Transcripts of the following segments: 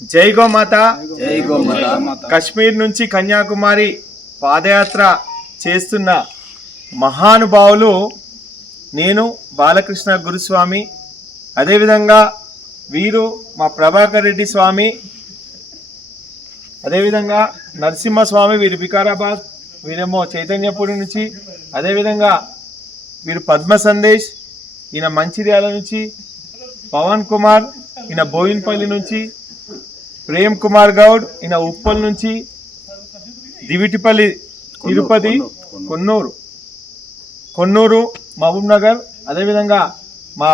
జై గోమాత జై గోమాత కశ్మీర్ నుంచి కన్యాకుమారి పాదయాత్ర చేస్తున్న మహానుభావులు నేను బాలకృష్ణ గురుస్వామి. అదేవిధంగా వీరు మా ప్రభాకర్ రెడ్డి స్వామి. అదేవిధంగా నరసింహస్వామి వీరు వికారాబాద్ వీరేమో చైతన్యపూడి నుంచి. అదేవిధంగా వీరు పద్మ సందేశ్ ఈయన మంచిర్యాల నుంచి. పవన్ కుమార్ ఈయన బోయిన్పల్లి నుంచి. ప్రేమ్ కుమార్ గౌడ్ ఈయన ఉప్పల్ నుంచి దివిటిపల్లి తిరుపతి కొన్నూరు. కొన్నూరు మహబూబ్ నగర్. అదేవిధంగా మా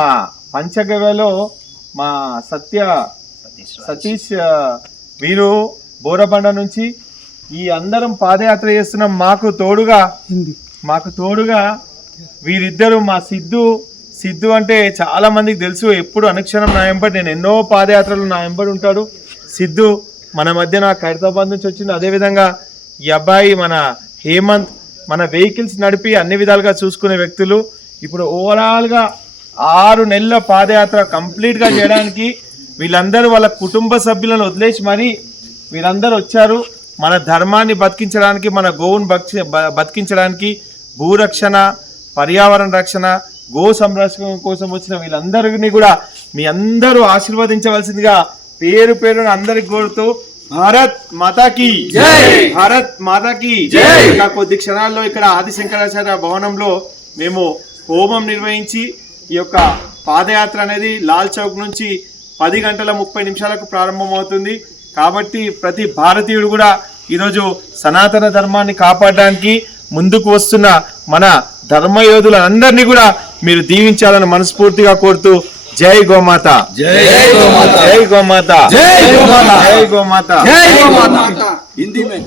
పంచగవ్యలో మా సత్య సతీష్ వీరు బోరబండ నుంచి ఈ అందరం పాదయాత్ర చేస్తున్నాం మాకు తోడుగా మాకు తోడుగా వీరిద్దరు మా సిద్ధు సిద్ధు అంటే చాలా మందికి తెలుసు. ఎప్పుడు అనుక్షణం నా వెంబడి నేను ఎన్నో పాదయాత్రలు నా వెంబడి ఉంటాడు. సిద్ధు మన మధ్యన ఖైరతాబాద్ నుంచి వచ్చింది. అదేవిధంగా ఈ అబ్బాయి మన హేమంత్ మన వెహికల్స్ నడిపి అన్ని విధాలుగా చూసుకునే వ్యక్తులు. ఇప్పుడు ఓవరాల్గా ఆరు నెలల పాదయాత్ర కంప్లీట్గా చేయడానికి వీళ్ళందరూ వాళ్ళ కుటుంబ సభ్యులను వదిలేసి మరీ వీరందరూ వచ్చారు. మన ధర్మాన్ని బతికించడానికి మన గోవును బతి బతికించడానికి భూరక్షణ పర్యావరణ రక్షణ గో సంరక్షణ కోసం వచ్చిన వీళ్ళందరినీ కూడా మీ అందరూ ఆశీర్వదించవలసిందిగా పేరు పేరున అందరికి కోరుతూ భారత్ మాతాకి భారత్ మాతాకి ఇంకా కొద్ది క్షణాల్లో ఇక్కడ ఆది శంకరాచార్య భవనంలో మేము హోమం నిర్వహించి ఈ యొక్క పాదయాత్ర అనేది లాల్ చౌక్ నుంచి పది గంటల ముప్పై నిమిషాలకు ప్రారంభమవుతుంది. కాబట్టి ప్రతి భారతీయుడు కూడా ఈరోజు సనాతన ధర్మాన్ని కాపాడడానికి ముందుకు వస్తున్న మన ధర్మయోధులందరినీ కూడా మీరు దీవించాలని మనస్ఫూర్తిగా కోరుతూ జై గోమాత జై గోమాత జై గోమాత జై గోమాత జై గోమాత జై గోమాత हिंदी में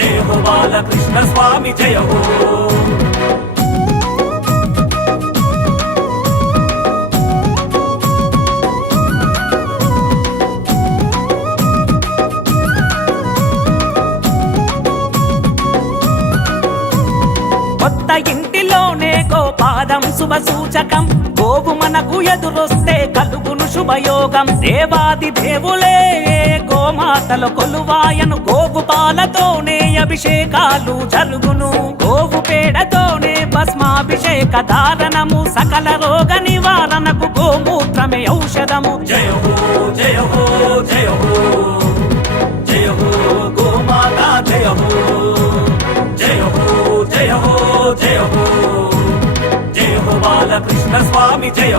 జయ హో బాలకృష్ణ స్వామి జయ హో కొత్త ఇంటిలోనే గోపాదం శుభ సూచకం. గోవు మనకు ఎదురొస్తే కలుగును శుభయోగం. దేవాది దేవులే గోమాతల కొలువాయను. గోవు పాలతోనే అభిషేకాలు జరుగును. గోవు పేడతోనే భస్మాభిషేక ధారణము. సకల రోగ నివారణకు గోమూత్రమే ఔషధము. జయ హో జయ హో స్వామి జయ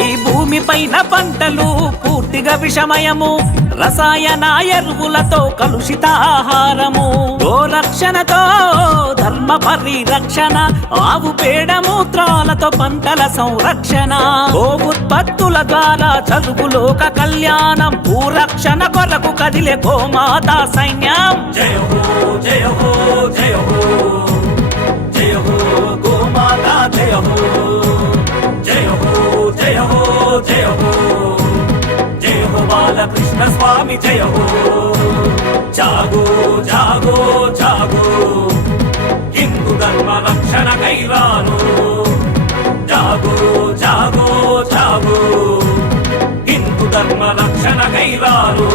ఈ భూమి పైన పంటలు పూర్తిగా విషమయము. రసాయన ఎరువులతో కలుషిత ఆహారము. గోరక్షణతో ధర్మ పరిరక్షణ ఆవు పేడ మూత్రాలతో పంటల సంరక్షణ గోవుత్పత్తుల ద్వారా చదువు లోక కళ్యాణం భూరక్షణ కొరకు కదిలే గోమాత సైన్యం జయ హో జయ హో జయ హో జయ హో గోమాత జయ హో జయ హో జయ హో జయ హో జయ హో బాలకృష్ణ స్వామి జయ హో జాగో జాగో జాగో ధర్మ రక్షణ కైలాలు